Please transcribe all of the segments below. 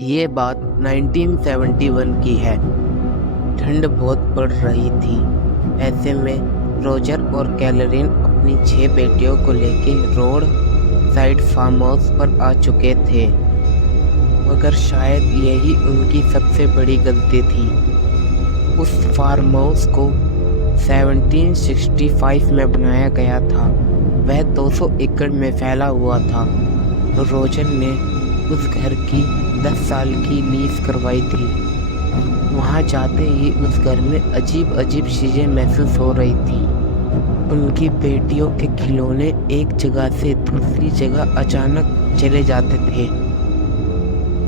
ये बात 1971 की है। ठंड बहुत पड़ रही थी। ऐसे में रोजर और कैलोरीन अपनी 6 बेटियों को लेके रोड साइड फार्म हाउस पर आ चुके थे। मगर शायद यही उनकी सबसे बड़ी गलती थी। उस फार्म हाउस को 1765 में बनाया गया था। वह 200 एकड़ में फैला हुआ था। रोजर ने उस घर की 10 साल की लीज करवाई थी। वहां जाते ही उस घर में अजीब अजीब चीजें महसूस हो रही थी। उनकी बेटियों के खिलौने एक जगह से दूसरी जगह अचानक चले जाते थे।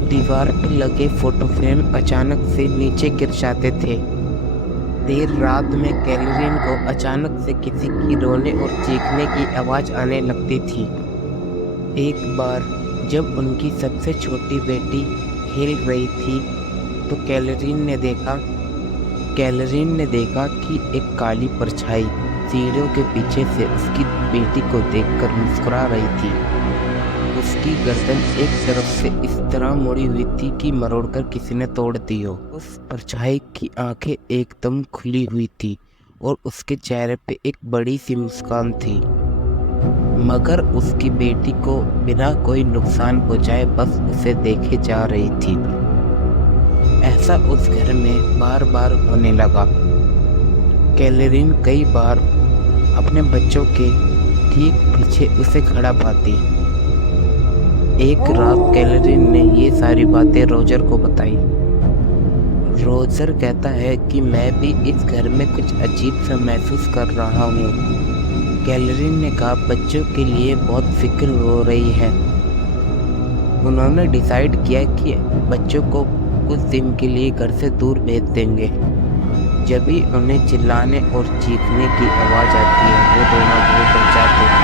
दीवार पर लगे फोटो फ्रेम अचानक से नीचे गिर जाते थे। देर रात में कैलोरीन को अचानक से किसी की रोने और चीखने की आवाज आने लगती थी। एक बार जब उनकी सबसे छोटी बेटी खेल रही थी तो कैलोरीन ने देखा कि एक काली परछाई सीढ़ियों के पीछे से उसकी बेटी को देखकर मुस्कुरा रही थी। उसकी गर्दन एक तरफ से इस तरह मुड़ी हुई थी कि मरोड़कर किसी ने तोड़ दी हो। उस परछाई की आंखें एकदम खुली हुई थी और उसके चेहरे पे एक बड़ी सी मुस्कान थी। मगर उसकी बेटी को बिना कोई नुकसान पहुंचाए बस उसे देखे जा रही थी। ऐसा उस घर में बार बार होने लगा। कैलोरीन कई बार अपने बच्चों के ठीक पीछे उसे खड़ा पाती। एक रात कैलोरीन ने ये सारी बातें रोजर को बताई। रोजर कहता है कि मैं भी इस घर में कुछ अजीब सा महसूस कर रहा हूँ। कैलोरीन ने कहा बच्चों के लिए बहुत फिक्र हो रही है। उन्होंने डिसाइड किया कि बच्चों को कुछ दिन के लिए घर से दूर भेज देंगे। जब भी उन्हें चिल्लाने और चीखने की आवाज़ आती है वो दोनों बहुत डर जाते हैं।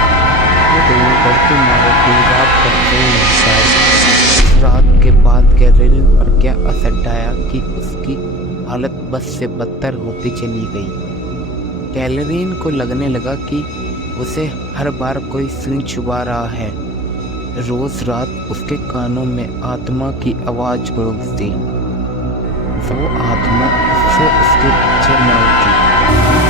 वो दोनों डर के मारे दिन रात करते हैं। रात के बाद कैलोरीन पर क्या असर आया कि उसकी हालत बस से बदतर होती चली गई। कैलोरीन को लगने लगा कि उसे हर बार कोई सुन छुपा रहा है। रोज रात उसके कानों में आत्मा की आवाज गूंजती। वो आत्मा उससे उसके पीछे न होती।